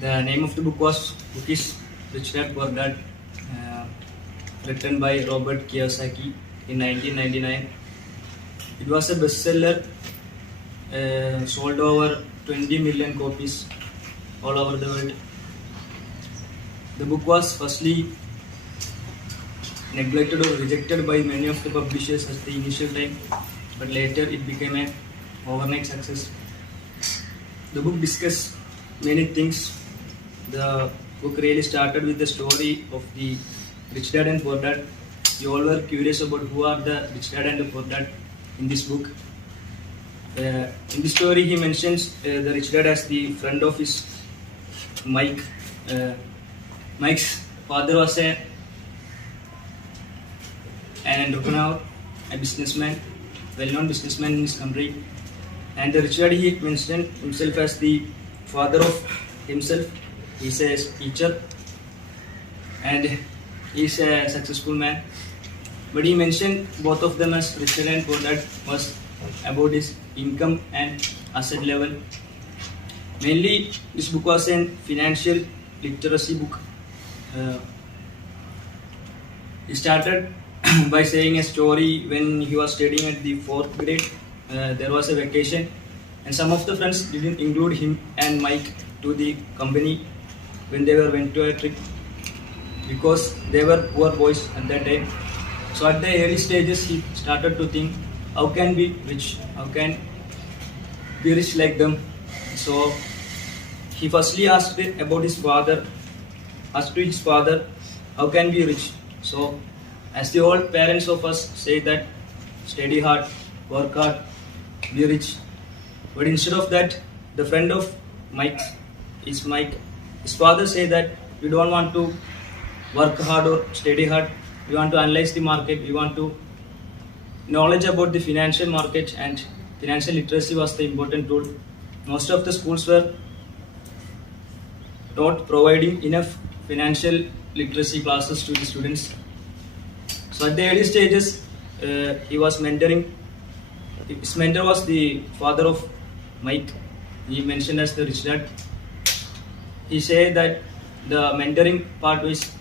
The name of the book is Rich Dad Poor Dad, uh, written by Robert Kiyosaki in 1999. It was a bestseller, sold over 20 million copies all over the world. The book was firstly neglected or rejected by many of the publishers at the initial time, but later it became an overnight success. The book discussed many things. The book really started with the story of the rich dad and poor dad. You all were curious about who are the rich dad and the poor dad in this book. In the story, he mentions the rich dad as the friend of his Mike. Mike's father was an entrepreneur, a businessman, well-known businessman in his country. And the rich dad, he mentioned himself as the father of himself. He's a teacher and he's a successful man. But he mentioned both of them as rich dad and poor dad was about his income and asset level. Mainly, this book was a financial literacy book. He started by saying a story when he was studying at the 4th grade. There was a vacation and some of the friends didn't include him and Mike to the company when they went to a trip because they were poor boys at that time. So at the early stages he started to think, how can we rich? How can be rich like them? So he firstly asked about his father, asked to his father, how can we rich? So as the old parents of us say that study hard, work hard, be rich. But instead of that, the friend of Mike, his father say that we don't want to work hard or study hard. We want to analyze the market. We want to knowledge about the financial market, and financial literacy was the important tool. Most of the schools were not providing enough financial literacy classes to the students. So at the early stages, he was mentoring. His mentor was the father of Mike. He mentioned as the rich dad. He said that the mentoring part was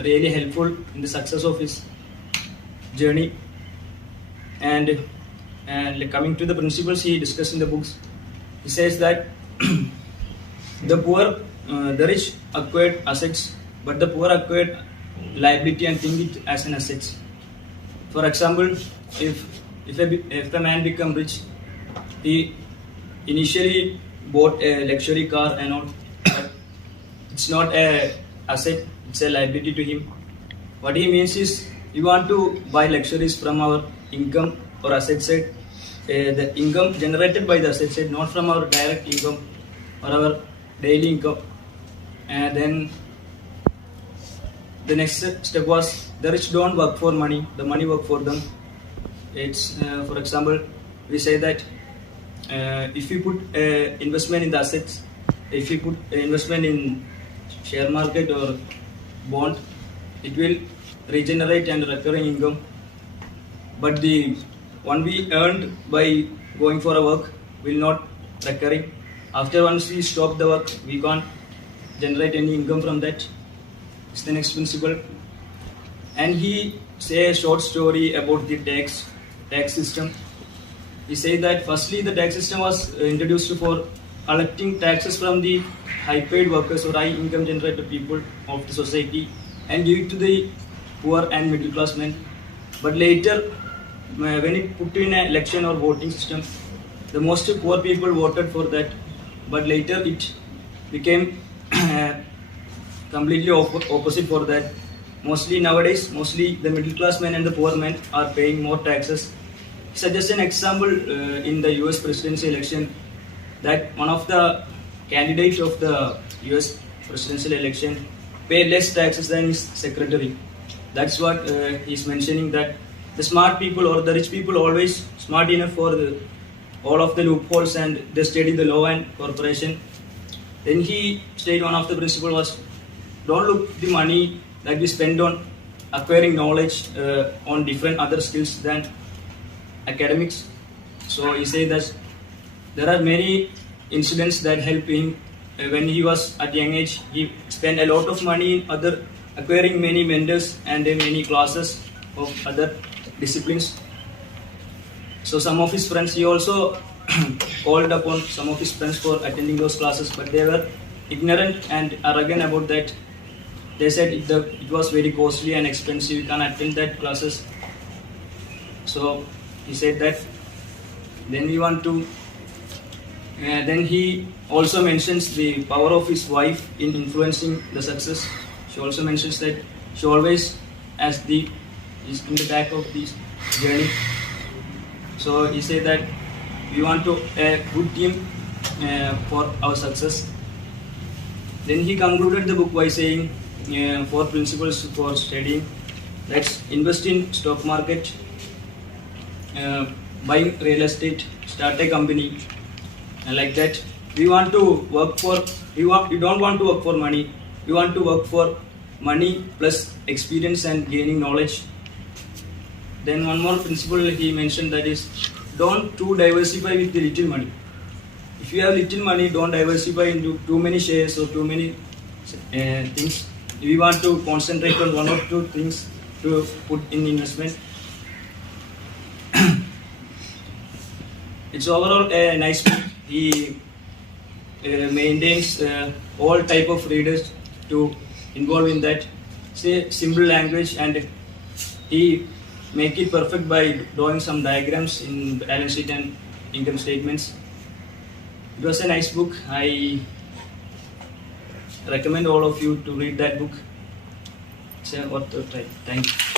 really helpful in the success of his journey. And coming to the principles he discussed in the books, he says that the rich acquired assets, but the poor acquired liability and think it as an asset. For example, if a man become rich, he initially bought a luxury car and all. It's not a asset, it's a liability to him. What he means is, we want to buy luxuries from our income or asset side, the income generated by the asset side, not from our direct income or our daily income. And then the next step was, the rich don't work for money, the money work for them. It's for example, we say that if you put investment in the assets, if you put investment in share market or bond, it will regenerate and recurring income. But the one we earned by going for a work will not recurring. After once we stop the work, we can't generate any income from that. It's the next principle. And he say a short story about the tax system. He said that firstly the tax system was introduced for collecting taxes from the high paid workers or high income generated people of the society and give it to the poor and middle class men. But later, when it put in an election or voting system, the most poor people voted for that. But later it became completely opposite for that. Mostly nowadays, the middle class men and the poor men are paying more taxes. Such as an example in the US presidency election, that one of the candidates of the US presidential election paid less taxes than his secretary. That's what he's mentioning, that the smart people or the rich people always smart enough for all of the loopholes and they study the law and corporation. Then he stated one of the principles was, don't look the money that we spend on acquiring knowledge on different other skills than academics. So he said that there are many incidents that help him when he was at young age, he spent a lot of money in other acquiring many mentors and many classes of other disciplines. So some of his friends, he also called upon some of his friends for attending those classes, but they were ignorant and arrogant about that. They said it was very costly and expensive, you can't attend that classes. So he said that. Then we want to then he also mentions the power of his wife in influencing the success. She also mentions that she always is in the back of this journey. So he said that we want to a good team for our success. Then he concluded the book by saying 4 principles for studying. Let's invest in stock market, buying real estate, start a company, and like that. We want to work for. We don't want to work for money. We want to work for money plus experience and gaining knowledge. Then one more principle he mentioned, that is, don't too diversify with the little money. If you have little money, don't diversify into too many shares or too many things. We want to concentrate on 1 or 2 things to put in investment. It's overall a nice book. He maintains all type of readers to involve in that. Say simple language, and he make it perfect by drawing some diagrams in balance sheet and income statements. It was a nice book. I recommend all of you to read that book. It's worth the time. Thank you.